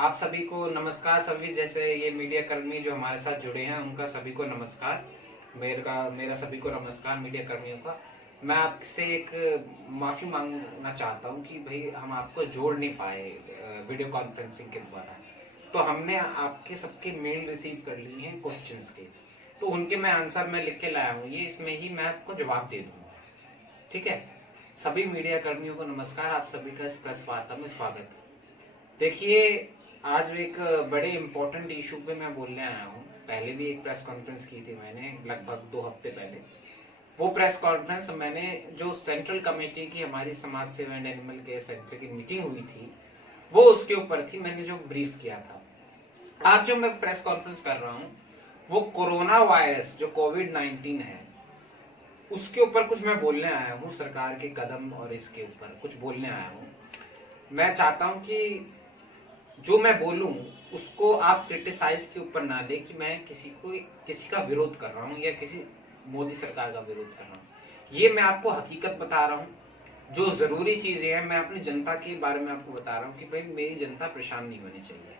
आप सभी को नमस्कार। सभी जैसे ये मीडिया कर्मी जो हमारे साथ जुड़े हैं उनका सभी को नमस्कार। मेरा सभी को नमस्कार मीडिया कर्मियों का। मैं आपसे एक माफी मांगना चाहता हूं कि भाई हम आपको जोड़ नहीं पाए वीडियो कॉन्फ्रेंसिंग के द्वारा। तो हमने आपके सबके मेल रिसीव कर लिए हैं क्वेश्चंस के, तो उनके मैं आंसर में लिख के लाया हूँ, ये इसमें ही मैं आपको जवाब दे दूंगा। ठीक है। सभी मीडिया कर्मियों को नमस्कार। आप सभी का इस प्रेस वार्ता में स्वागत है। देखिए, आज एक बड़े इंपॉर्टेंट इशू पे मैं बोलने आया हूँ। पहले भी एक प्रेस कॉन्फ्रेंस की थी मैंने लगभग 2 हफ्ते पहले। वो प्रेस कॉन्फ्रेंस मैंने जो सेंट्रल कमेटी की हमारी समाज सेवा एंड एनिमल केयर सेंटर की मीटिंग हुई थी वो उसके ऊपर थी। मैंने जो ब्रीफ किया था, आज जो मैं प्रेस कॉन्फ्रेंस कर रहा हूँ वो कोरोना वायरस जो कोविड-19 है उसके ऊपर कुछ मैं बोलने आया हूँ। सरकार के कदम और इसके ऊपर कुछ बोलने आया हूँ। मैं चाहता हूँ कि जो मैं बोलूं उसको आप क्रिटिसाइज के ऊपर ना ले कि मैं किसी का विरोध कर रहा हूं या किसी मोदी सरकार का विरोध कर रहा हूं। ये मैं आपको हकीकत बता रहा हूं। जो जरूरी चीजें हैं मैं अपनी जनता के बारे में आपको बता रहा हूं कि भाई मेरी जनता परेशान नहीं होनी चाहिए।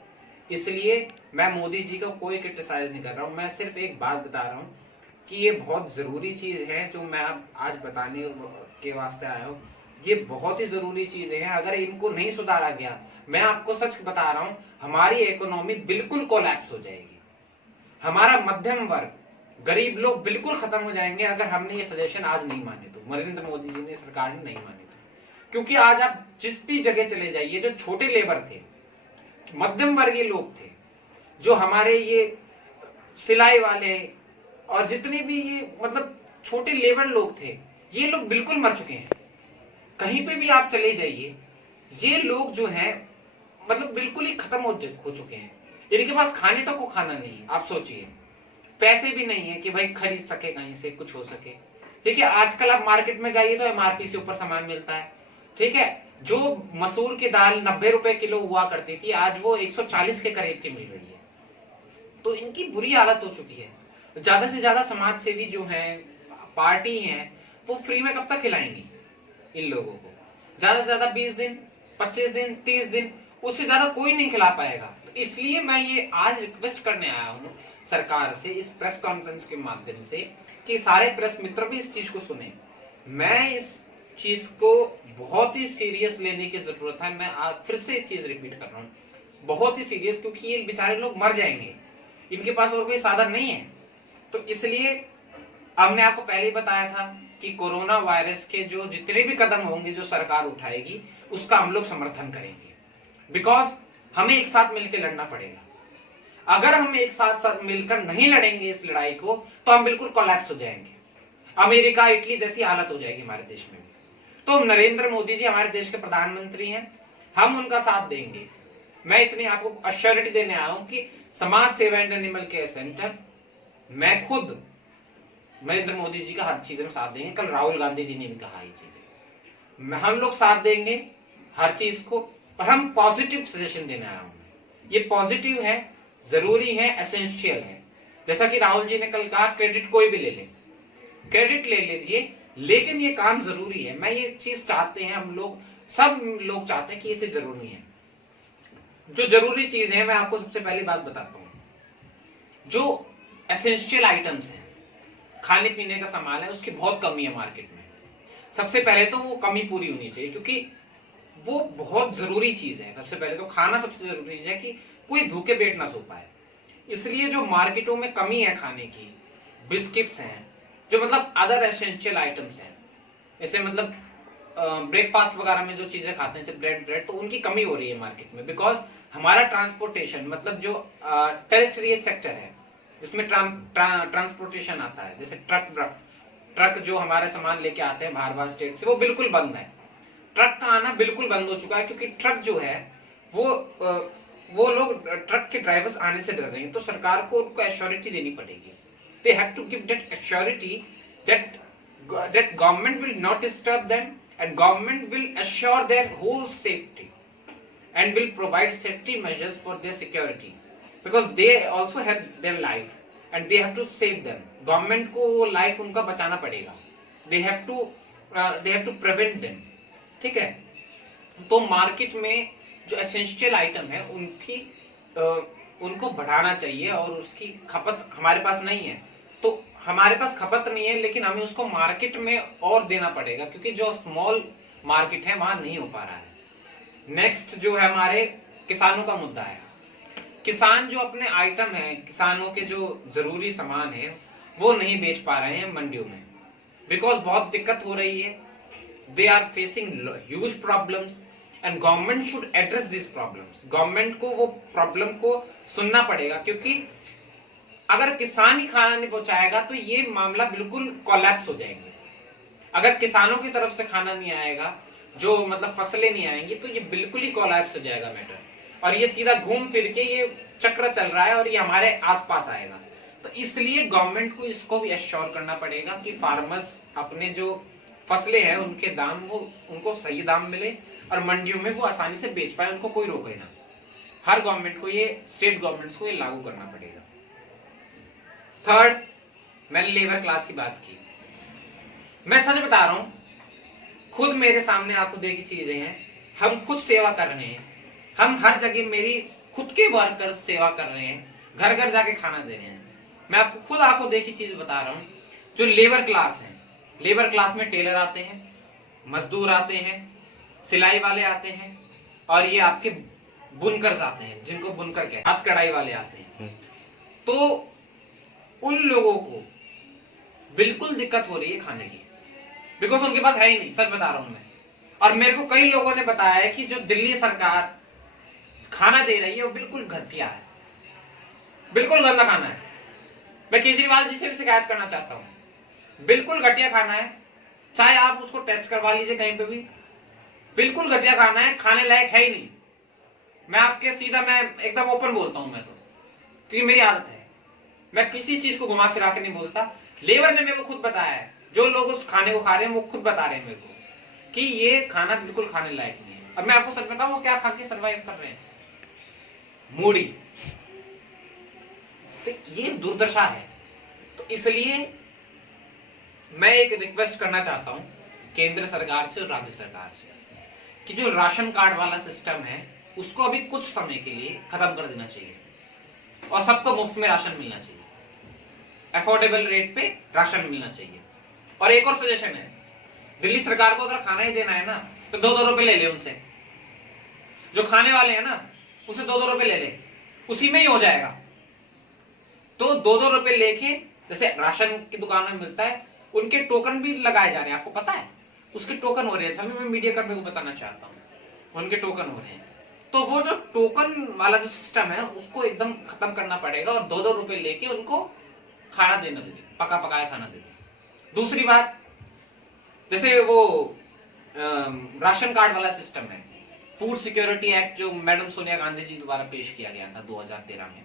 इसलिए मैं मोदी जी का कोई क्रिटिसाइज नहीं कर रहा हूं। मैं सिर्फ एक बात बता रहा हूं कि ये बहुत जरूरी चीज है जो मैं आज बताने के वास्ते आया हूँ। ये बहुत ही जरूरी चीजें हैं। अगर इनको नहीं सुधारा गया, मैं आपको सच बता रहा हूं, हमारी इकोनॉमी बिल्कुल कोलैप्स हो जाएगी। हमारा मध्यम वर्ग, गरीब लोग बिल्कुल खत्म हो जाएंगे अगर हमने ये सजेशन आज नहीं माने तो, नरेंद्र मोदी जी ने, सरकार ने नहीं माने तो। क्योंकि आज आप जिस भी जगह चले जाइए, जो छोटे लेबर थे, मध्यम वर्गीय लोग थे, जो हमारे ये सिलाई वाले और जितने भी ये मतलब छोटे लेबर लोग थे, ये लोग बिल्कुल मर चुके हैं। कहीं पे भी आप चले जाइए, ये लोग जो हैं मतलब बिल्कुल ही खत्म हो चुके हैं। इनके पास खाने तक को खाना नहीं है। आप सोचिए, पैसे भी नहीं है कि भाई खरीद सके, कहीं से कुछ हो सके। ठीक है, आजकल आप मार्केट में जाइए तो एमआरपी से ऊपर सामान मिलता है। ठीक है, जो मसूर की दाल 90 रुपए किलो हुआ करती थी, आज वो 140 के करीब की मिल रही है। तो इनकी बुरी हालत हो चुकी है। ज्यादा से ज्यादा समाज सेवी जो है, पार्टी है, वो फ्री में कब तक खिलाएंगी इन लोगों को? ज्यादा से ज्यादा 20 दिन, 25 दिन, 30 दिन, उससे ज्यादा कोई नहीं खिला पाएगा। तो इसलिए मैं ये आज रिक्वेस्ट करने आया हूँ सरकार से इस प्रेस कॉन्फ्रेंस के माध्यम से कि सारे प्रेस मित्र भी इस चीज को सुने। मैं इस चीज को बहुत ही सीरियस लेने की जरूरत है। मैं आज फिर से एक चीज रिपीट कर रहा हूँ, बहुत ही सीरियस, क्योंकि ये बेचारे लोग मर जाएंगे, इनके पास और कोई साधन नहीं है। तो इसलिए हमने आपको पहले ही बताया था कि कोरोना वायरस के जो जितने भी कदम होंगे जो सरकार उठाएगी उसका हम लोग समर्थन करेंगे। बिकॉज हमें एक साथ मिलकर लड़ना पड़ेगा। अगर हम एक साथ मिलकर नहीं लड़ेंगे इस लड़ाई को तो हम बिल्कुल कोलैप्स हो जाएंगे। अमेरिका, इटली जैसी हालत हो जाएगी हमारे देश में। तो नरेंद्र मोदी जी हमारे देश के प्रधानमंत्री हैं, हम उनका साथ देंगे। मैं इतनी आपको अश्योरिटी देने आया हूं कि समाज सेवा एंड एनिमल केयर सेंटर, मैं खुद नरेंद्र मोदी जी का हर चीज में साथ देंगे। कल राहुल गांधी जी ने भी कहा ये चीजें, हम लोग साथ देंगे हर चीज को। और हम पॉजिटिव सजेशन देने आया हूं। ये पॉजिटिव है, जरूरी है, एसेंशियल है। जैसा कि राहुल जी ने कल कहा, क्रेडिट कोई भी ले ले, क्रेडिट ले लीजिए, लेकिन ये काम जरूरी है। मैं ये चीज चाहते हैं, हम लोग सब लोग चाहते हैं कि इसे जरूरी है। जो जरूरी चीज है मैं आपको सबसे पहली बात बताता हूं। जो एसेंशियल आइटम्स हैं, खाने पीने का सामान है, उसकी बहुत कमी है मार्केट में। सबसे पहले तो वो कमी पूरी होनी चाहिए, क्योंकि वो बहुत जरूरी चीज है। सबसे पहले तो खाना सबसे जरूरी चीज है कि कोई भूखे पेट ना सो पाए। इसलिए जो मार्केटों में कमी है खाने की, बिस्किट्स हैं, जो मतलब अदर एसेंशियल आइटम्स हैं, जैसे मतलब ब्रेकफास्ट वगैरह में जो चीजें खाते हैं, जैसे ब्रेड, तो उनकी कमी हो रही है मार्केट में। बिकॉज हमारा ट्रांसपोर्टेशन, मतलब जो टेरिटोरियल सेक्टर है जिसमें ट्रांसपोर्टेशन आता है, जैसे ट्रक जो हमारे सामान लेके आते हैं बाहर स्टेट से, वो बिल्कुल बंद है। ट्रक का आना बिल्कुल बंद हो चुका है, क्योंकि ट्रक जो है वो लोग, ट्रक के ड्राइवर्स आने से डर रहे हैं। तो सरकार को उनको एश्योरिटी देनी पड़ेगी। They have to give that assurity that government will not disturb them and government will assure their whole safety and will provide safety measures for their security, because they also have their life and they have to save them. Government को वो life उनका बचाना पड़ेगा। they have to prevent them। ठीक है, तो market में जो एसेंशियल आइटम है उनको बढ़ाना चाहिए, और उसकी खपत हमारे पास नहीं है। तो हमारे पास खपत नहीं है, लेकिन हमें उसको मार्केट में और देना पड़ेगा, क्योंकि जो स्मॉल मार्केट है वहां नहीं हो पा रहा है। नेक्स्ट जो है हमारे किसानों का मुद्दा है। किसान जो अपने आइटम है, किसानों के जो जरूरी सामान है वो नहीं बेच पा रहे हैं मंडियों में, बिकॉज बहुत दिक्कत हो रही है। They are facing huge problems and government should address this problems. Government को वो प्रॉब्लम को सुनना पड़ेगा, क्योंकि अगर किसान ही खाना नहीं पहुंचाएगा तो ये मामला बिल्कुल कोलैप्स हो जाएंगे। अगर किसानों की तरफ से खाना नहीं आएगा, जो मतलब फसलें नहीं आएंगी, तो ये बिल्कुल ही कोलैप्स हो जाएगा मैटर, और ये सीधा घूम फिर के ये चक्र चल रहा है और ये हमारे आसपास आएगा। तो इसलिए गवर्नमेंट को इसको भी एश्योर करना पड़ेगा कि फार्मर्स अपने जो फसलें हैं उनके दाम वो उनको सही दाम मिले और मंडियों में वो आसानी से बेच पाए, उनको कोई रोके ना। हर गवर्नमेंट को ये, स्टेट गवर्नमेंट्स को ये लागू करना पड़ेगा। थर्ड, मैंने लेबर क्लास की बात की। मैं सच बता रहा हूं, खुद मेरे सामने आंखों देखी चीजें हैं। हम खुद सेवा कर रहे हैं, हम हर जगह मेरी खुद के वर्कर्स सेवा कर रहे हैं, घर घर जाके खाना दे रहे हैं। मैं आपको खुद आंखों देखी चीज बता रहा हूं। जो लेबर क्लास है, लेबर क्लास में टेलर आते हैं, मजदूर आते हैं, सिलाई वाले आते हैं, और ये आपके बुनकर आते हैं, जिनको बुनकर कहते हैं, हाथ कढ़ाई वाले आते हैं। तो उन लोगों को बिल्कुल दिक्कत हो रही है खाने की, बिकॉज उनके पास है ही नहीं। सच बता रहा हूं मैं। और मेरे को कई लोगों ने बताया है कि जो दिल्ली सरकार खाना दे रही है वो बिल्कुल घटिया है, बिल्कुल गंदा खाना है। मैं केजरीवाल जी से भी शिकायत करना चाहता हूं। बिल्कुल घटिया खाना है, चाहे आप उसको टेस्ट करवा लीजिए कहीं पे भी, बिल्कुल घटिया खाना है, खाने लायक है ही नहीं। मैं आपके सीधा, मैं एकदम ओपन बोलता हूं मैं तो, क्योंकि मेरी आदत है, मैं किसी चीज को घुमा फिरा के नहीं बोलता। लेबर ने मेरे को खुद बताया है, जो लोग उस खाने को खा रहे हैं वो खुद बता रहे हैं मेरे को कि ये खाना बिल्कुल खाने लायक नहीं है। अब मैं आपको सच बताऊं वो क्या खा के सर्वाइव कर रहे हैं, मूढ़ी। तो ये दुर्दशा है। तो इसलिए मैं एक रिक्वेस्ट करना चाहता हूं केंद्र सरकार से और राज्य सरकार से कि जो राशन कार्ड वाला सिस्टम है उसको अभी कुछ समय के लिए खत्म कर देना चाहिए और सबको मुफ्त में राशन मिलना चाहिए, अफोर्डेबल रेट पे राशन मिलना चाहिए। और एक और सजेशन है, दिल्ली सरकार को अगर खाना ही देना है ना तो 2-2 रुपए ले ले उनसे, जो खाने वाले हैं ना उनसे 2-2 रुपए ले ले, उसी में ही हो जाएगा। तो 2-2 रुपए लेके, जैसे राशन की दुकान में मिलता है, उनके टोकन भी लगाए जा रहे हैं, आपको पता है, उसके टोकन हो रहे हैं। मैं मीडिया कर्मी को बताना चाहता हूँ, उनके टोकन हो रहे हैं। तो वो जो टोकन वाला जो सिस्टम है उसको एकदम खत्म करना पड़ेगा और 2-2 रुपए लेके उनको खाना देना दे, पका पकाया खाना दे। दूसरी बात, जैसे वो राशन कार्ड वाला सिस्टम है, फूड सिक्योरिटी एक्ट जो मैडम सोनिया गांधी जी द्वारा पेश किया गया था 2013 में,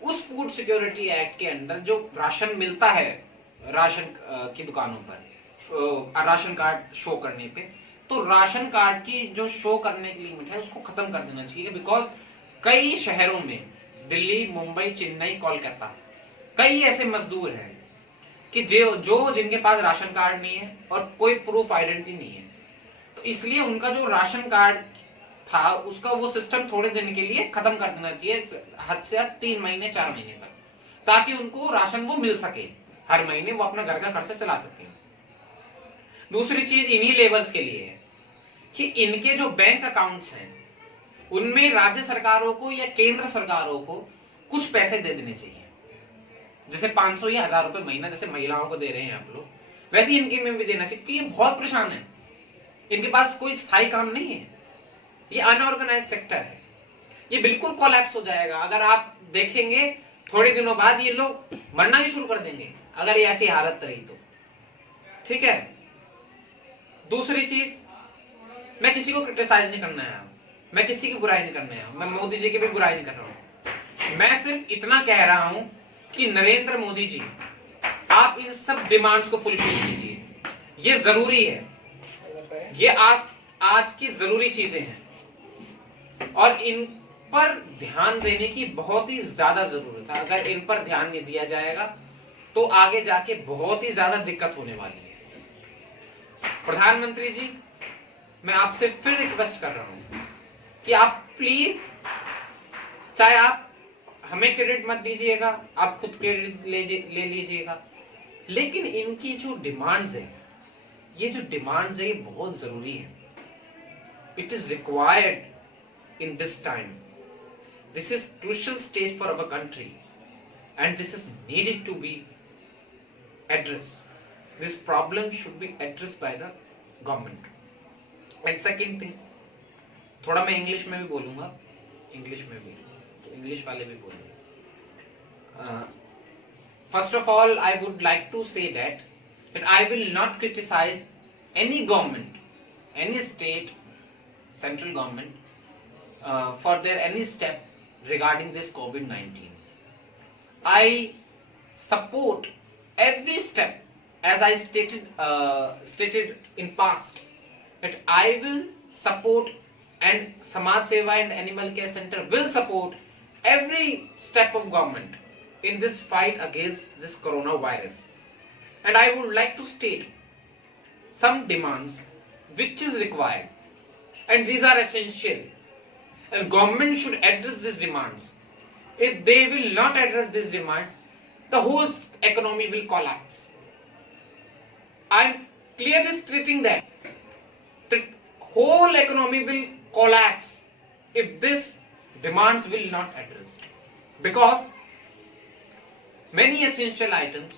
उस फूड सिक्योरिटी एक्ट के अंदर जो राशन मिलता है राशन की दुकानों पर राशन कार्ड शो करने पे, तो राशन कार्ड की जो शो करने की लिमिट है उसको खत्म कर देना चाहिए। बिकॉज कई शहरों में, दिल्ली, मुंबई, चेन्नई, कोलकाता, कई ऐसे मजदूर हैं कि जो जिनके पास राशन कार्ड नहीं है और कोई प्रूफ आइडेंटिटी नहीं है। तो इसलिए उनका जो राशन कार्ड था उसका वो सिस्टम थोड़े दिन के लिए खत्म कर देना चाहिए, हद से हद 3 महीने 4 महीने तक, ताकि उनको राशन वो मिल सके, हर महीने वो अपना घर का खर्चा चला सके। दूसरी चीज इन्हीं लेबर्स के लिए है कि इनके जो बैंक अकाउंट्स हैं उनमें राज्य सरकारों को या केंद्र सरकारों को कुछ पैसे दे देने चाहिए, जैसे 500 या 1000 रुपए महीना, जैसे महिलाओं को दे रहे हैं आप लोग, वैसे इनके में भी देना चाहिए, क्योंकि ये बहुत परेशान है, इनके पास कोई स्थायी काम नहीं है, ये अनऑर्गेनाइज्ड सेक्टर है, ये बिल्कुल कोलैप्स हो जाएगा। अगर आप देखेंगे थोड़े दिनों बाद ये लोग मरना भी शुरू कर देंगे अगर ये ऐसी हालत रही तो। ठीक है। दूसरी चीज, मैं किसी को क्रिटिसाइज नहीं करना है, मैं किसी की बुराई नहीं करना है, मैं मोदी जी की भी बुराई नहीं कर रहा हूं। मैं सिर्फ इतना कह रहा हूं कि नरेंद्र मोदी जी, आप इन सब डिमांड्स को फुलफिल कीजिए, ये जरूरी है, ये आज की जरूरी चीजें हैं और इन पर ध्यान देने की बहुत ही ज्यादा जरूरत है। अगर इन पर ध्यान नहीं दिया जाएगा तो आगे जाके बहुत ही ज्यादा दिक्कत होने वाली है। प्रधानमंत्री जी, मैं आपसे फिर रिक्वेस्ट कर रहा हूं कि आप प्लीज, चाहे आप हमें क्रेडिट मत दीजिएगा, आप खुद क्रेडिट ले लीजिएगा, लेकिन इनकी जो डिमांड्स है, ये जो डिमांड्स है, ये बहुत जरूरी है. It is required in this time. This is crucial stage for our country and this is needed to be addressed. This problem should be addressed by the government. And second thing, थोड़ा मैं English में भी बोलूंगा, English में भी, तो English वाले भी बोलूंगा. First of all, I would like to say that I will not criticize any government, any state, central government, for their any step regarding this COVID-19. I support every step, as I stated in past, that I will support, and Samaj Seva and Animal Care Center will support every step of government in this fight against this coronavirus. And I would like to state some demands which is required, and these are essential, and government should address these demands. If they will not address these demands, the whole economy will collapse. I am clearly stating that the whole economy will collapse if these demands will not address. Because many essential items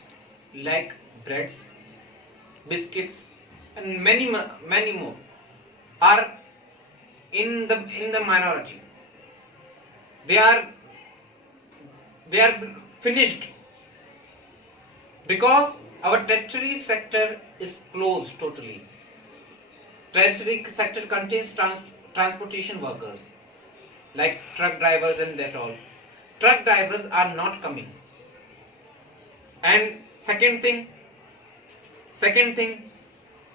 like breads, biscuits, and many more are in the minority. They are finished because our tertiary sector is closed totally. Tertiary sector contains transportation workers like truck drivers and that all. Truck drivers are not coming. And second thing,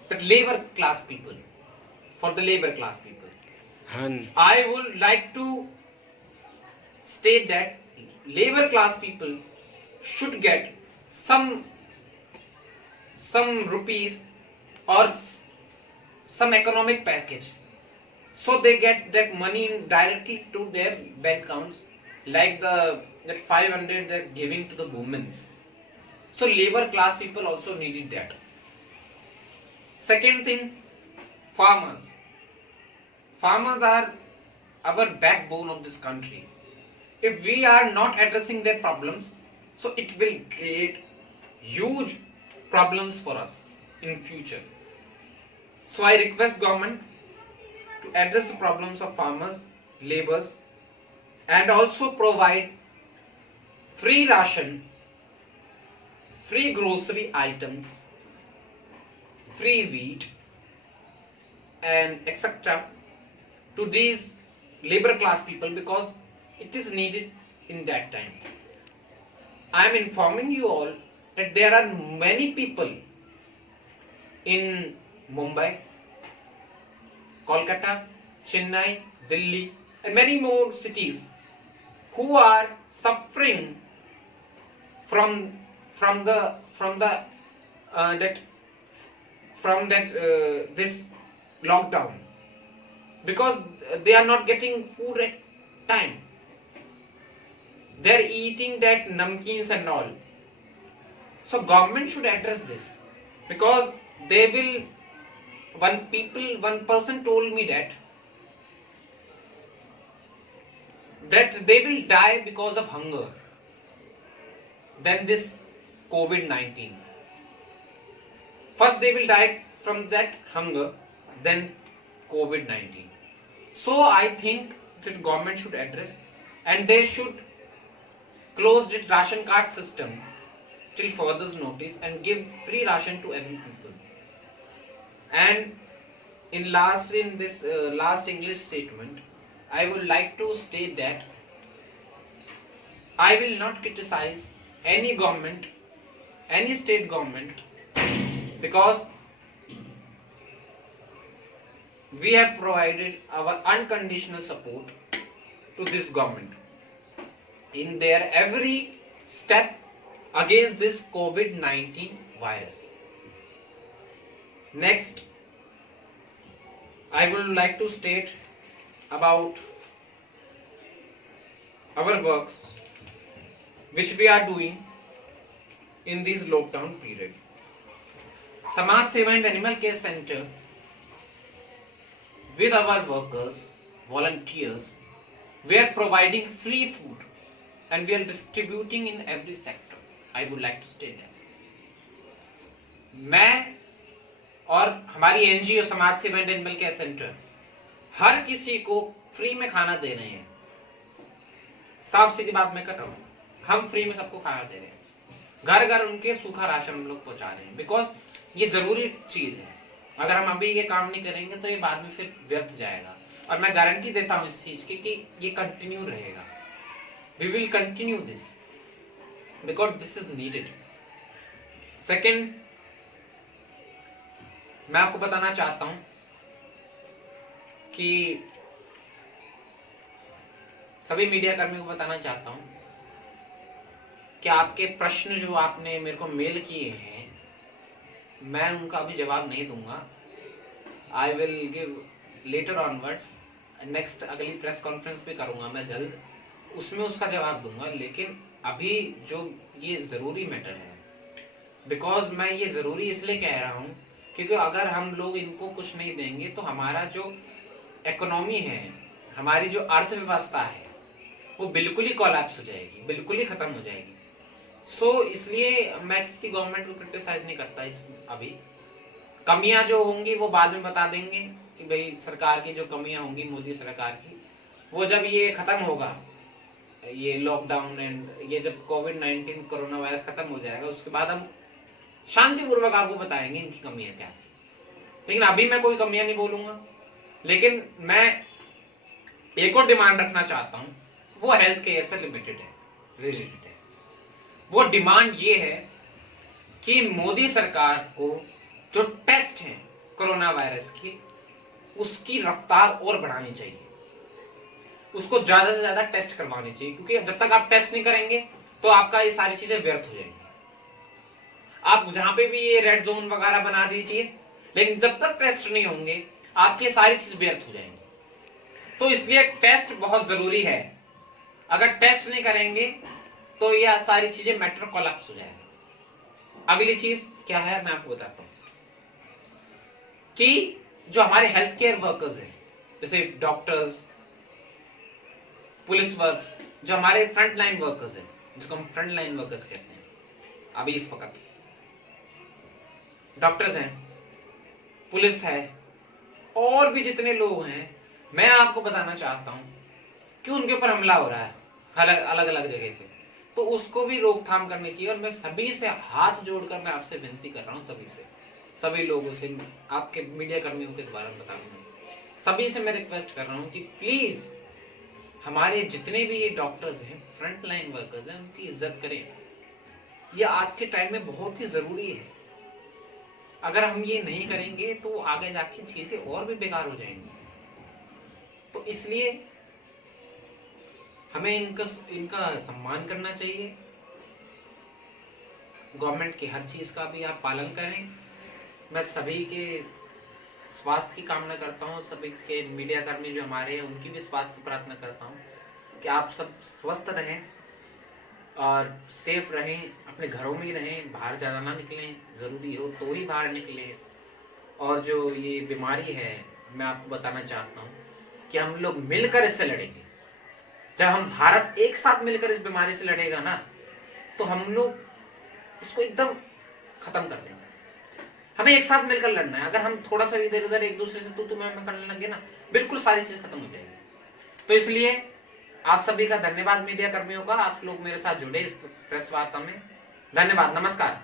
that labor class people, for the labor class people, I would like to state that labor class people should get some rupees or some economic package, so they get that money directly to their bank accounts, like that 500 they're giving to the women. So labor class people also needed that. Second thing, farmers are our backbone of this country. If we are not addressing their problems, so it will create huge problems for us in future. So I request government to address the problems of farmers, laborers, and also provide free ration, free grocery items, free wheat, and etc. to these labor class people, because it is needed in that time. I am informing you all that there are many people in Mumbai, Kolkata, Chennai, Delhi, and many more cities who are suffering from this lockdown, because they are not getting food at time. They are eating that namkeens and all. So government should address this, because they will. One person told me that they will die because of hunger than this COVID-19. First they will die from that hunger, then COVID-19. So I think that government should address, and they should close the ration card system till further notice and give free ration to every people. And in this last English statement, I would like to state that I will not criticize any government, any state government, because we have provided our unconditional support to this government in their every step against this COVID-19 virus. Next, I would like to state about our works which we are doing in this lockdown period. Samaj Seva and Animal Care Center with our workers, volunteers, we are providing free food and we are distributing in every sector. I would like to state that. मैं और हमारी NGO समाज सेवा and animal care centre हर किसी को free में खाना दे रहे हैं। साफ सीधी बात मैं कर रहा हूँ, हम फ्री में सबको खाना दे रहे हैं, घर घर उनके सूखा राशन हम लोग पहुंचा रहे हैं, बिकॉज ये जरूरी चीज है। अगर हम अभी ये काम नहीं करेंगे तो ये बाद में फिर व्यर्थ जाएगा, और मैं गारंटी देता हूं इस चीज की कि ये कंटिन्यू रहेगा। We will continue this because this is needed. Second, मैं आपको बताना चाहता हूं कि सभी मीडिया कर्मियों को बताना चाहता हूं कि आपके प्रश्न जो आपने मेरे को मेल किए हैं, मैं उनका अभी जवाब नहीं दूंगा। I will give later onwards, next अगली प्रेस कॉन्फ्रेंस भी करूंगा मैं जल्द, उसमें उसका जवाब दूंगा। लेकिन अभी जो ये जरूरी मैटर है, बिकॉज मैं ये जरूरी इसलिए कह रहा हूं क्योंकि अगर हम लोग इनको कुछ नहीं देंगे तो हमारा जो इकोनॉमी है, हमारी जो अर्थव्यवस्था है, वो बिल्कुल ही कोलैप्स हो जाएगी, बिल्कुल ही खत्म हो जाएगी। सो इसलिए मैं किसी गवर्नमेंट को क्रिटिसाइज नहीं करता। इस अभी कमियां जो होंगी वो बाद में बता देंगे कि भाई सरकार की जो कमियां होंगी, मोदी सरकार की, वो जब ये खत्म होगा, ये लॉकडाउन एंड ये जब कोविड-19 कोरोना वायरस खत्म हो जाएगा, उसके बाद हम शांतिपूर्वक आपको बताएंगे इनकी कमियां क्या थी। लेकिन अभी मैं कोई कमियां नहीं बोलूंगा। लेकिन मैं एक और डिमांड रखना चाहता हूं, वो हेल्थ केयर से रिलेटेड है। वो डिमांड ये है कि मोदी सरकार को जो टेस्ट हैं कोरोना वायरस की, उसकी रफ्तार और बढ़ानी चाहिए, उसको ज्यादा से ज्यादा टेस्ट करवानी चाहिए। क्योंकि जब तक आप टेस्ट नहीं करेंगे तो आपका ये सारी चीजें व्यर्थ हो जाएंगी। आप जहां पे भी ये रेड जोन वगैरह बना दीजिए, लेकिन जब तक टेस्ट नहीं होंगे आपकी सारी चीज व्यर्थ हो जाएंगी। तो इसलिए टेस्ट बहुत जरूरी है। अगर टेस्ट नहीं करेंगे तो ये सारी चीजें मैटर कोलैप्स हो जाएगा। अगली चीज क्या है मैं आपको बताता हूं कि जो हमारे हेल्थ केयर वर्कर्स हैं, जैसे डॉक्टर्स, पुलिस वर्क्स, जो हमारे फ्रंट लाइन वर्कर्स हैं, जिसको हम फ्रंट लाइन वर्कर्स कहते हैं अभी इस वक्त, डॉक्टर्स हैं, पुलिस है, और भी जितने लोग हैं, मैं आपको बताना चाहता हूं कि उनके ऊपर हमला हो रहा है अलग अलग जगह पे, तो उसको भी रोकथाम करनी चाहिए। और मैं सभी से हाथ जोड़कर मैं आपसे विनती कर रहा हूं, सभी लोगों से, आपके मीडिया कर्मियों के द्वारा बता रहा हूं, सभी से मैं रिक्वेस्ट कर रहा हूं कि प्लीज हमारे जितने भी ये डॉक्टर्स हैं, फ्रंट लाइन वर्कर्स हैं, उनकी इज्जत करें। ये आज के टाइम में बहुत ही जरूरी है। अगर हम ये नहीं करेंगे तो आगे जाके चीजें और भी बेकार हो जाएंगी। तो इसलिए हमें इनका सम्मान करना चाहिए। गवर्नमेंट की हर चीज का भी आप पालन करें। मैं सभी के स्वास्थ्य की कामना करता हूं, सभी के मीडिया कर्मी जो हमारे हैं उनकी भी स्वास्थ्य की प्रार्थना करता हूं कि आप सब स्वस्थ रहें और सेफ रहें, अपने घरों में ही रहें, बाहर ज्यादा ना निकलें, जरूरी हो तो ही बाहर निकलें। और जो ये बीमारी है, मैं आपको बताना चाहता हूं कि हम लोग मिलकर इससे लड़ेंगे। जब हम भारत एक साथ मिलकर इस बीमारी से लड़ेगा ना, तो हम लोग इसको एकदम खत्म कर देंगे। हमें एक साथ मिलकर लड़ना है। अगर हम थोड़ा सा इधर उधर एक दूसरे से तू मैं करने लगे ना, बिल्कुल सारी चीज खत्म हो जाएगी। तो इसलिए आप सभी का धन्यवाद मीडिया कर्मियों का, आप लोग मेरे साथ जुड़े इस प्रेस वार्ता में। धन्यवाद, नमस्कार।